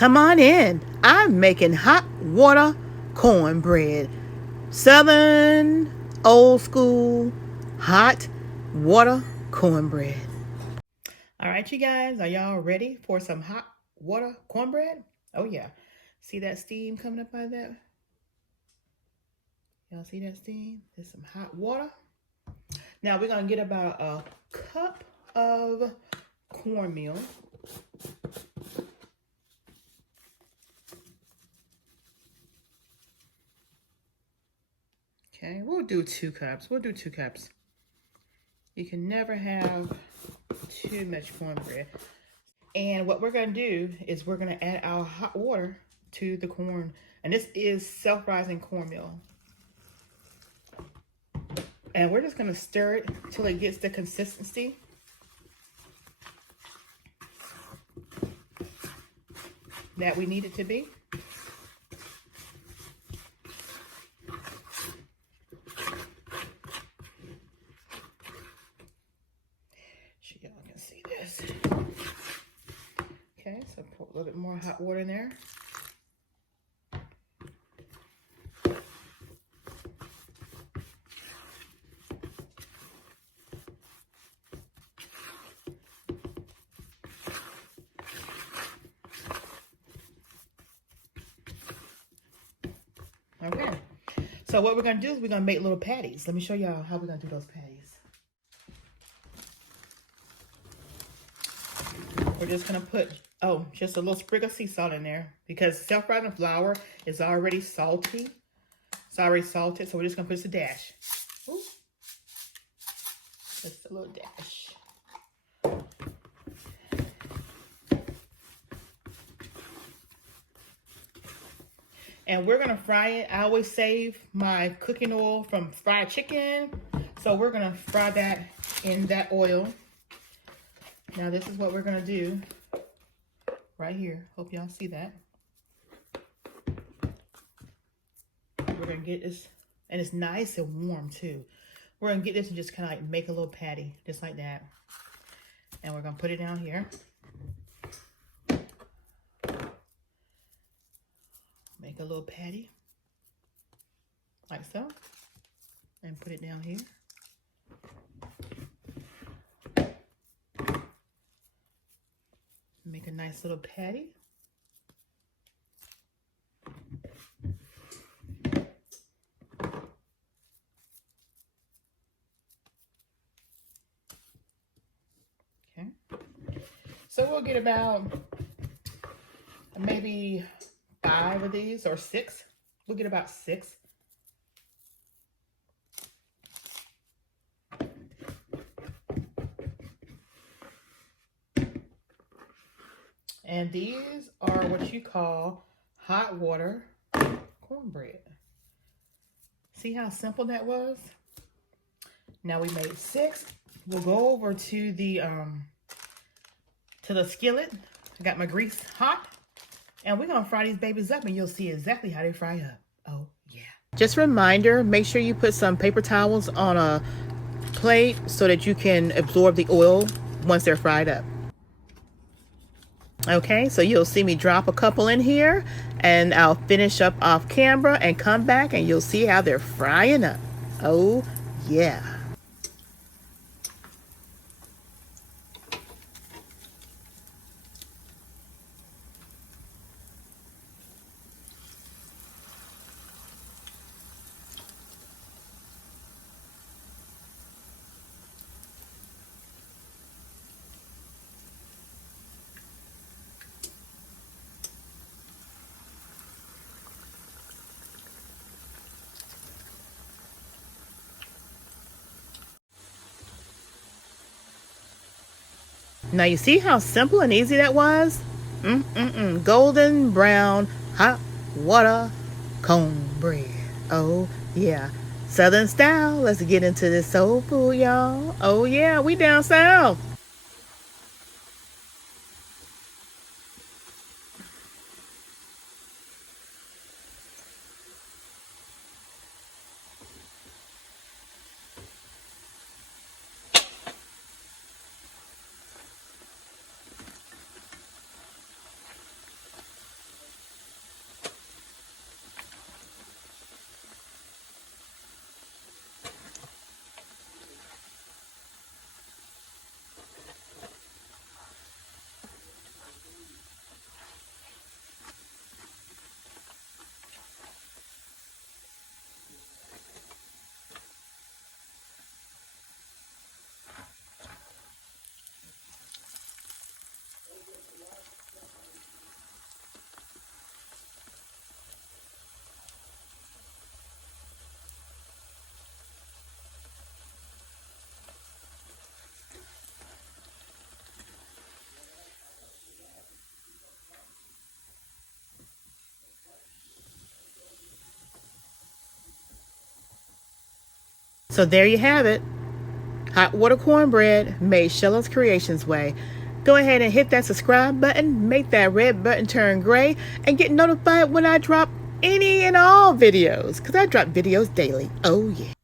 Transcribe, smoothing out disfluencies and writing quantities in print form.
Come on in. I'm making hot water cornbread. Southern, old school, hot water cornbread. All right, you guys, are y'all ready for some hot water cornbread? Oh yeah. See that steam coming up out of that? Y'all see that steam? There's some hot water. Now we're gonna get about a cup of cornmeal. Okay, we'll do 2 cups. We'll do 2 cups. You can never have too much cornbread. And what we're gonna do is we're gonna add our hot water to the corn. And this is self-rising cornmeal. And we're just gonna stir it till it gets the consistency. That we need it to be. So y'all can see this. Okay, so put a little bit more hot water in there. Okay, so what we're gonna do is we're gonna make little patties. Let me show y'all how we're gonna do those patties. We're just gonna put, just a little sprig of sea salt in there because self-rising flour is already salty. It's already salted, so we're just gonna put just a dash. Ooh. Just a little dash. And we're gonna fry it. I always save my cooking oil from fried chicken. So we're gonna fry that in that oil. Now this is what we're gonna do right here. Hope y'all see that. We're gonna get this, and it's nice and warm too. We're gonna get this and just kind of like make a little patty, just like that. And we're gonna put it down here. Make a little patty, like so, and put it down here. Make a nice little patty. Okay. So we'll get about maybe 5 of these or 6. We'll get about 6. And these are what you call hot water cornbread. See how simple that was? Now we made 6. We'll go over to the skillet. I got my grease hot. And we're gonna fry these babies up and you'll see exactly how they fry up. Oh yeah. Just a reminder, make sure you put some paper towels on a plate so that you can absorb the oil once they're fried up. Okay, so you'll see me drop a couple in here and I'll finish up off camera and come back and you'll see how they're frying up. Oh yeah. Now you see how simple and easy that was? Golden brown hot water cornbread. Oh yeah. Southern style. Let's get into this soul food, y'all. Oh yeah, we down south. So there you have it. Hot water cornbread made Sheila's Creations way. Go ahead and hit that subscribe button, make that red button turn gray, and get notified when I drop any and all videos, because I drop videos daily. Oh yeah.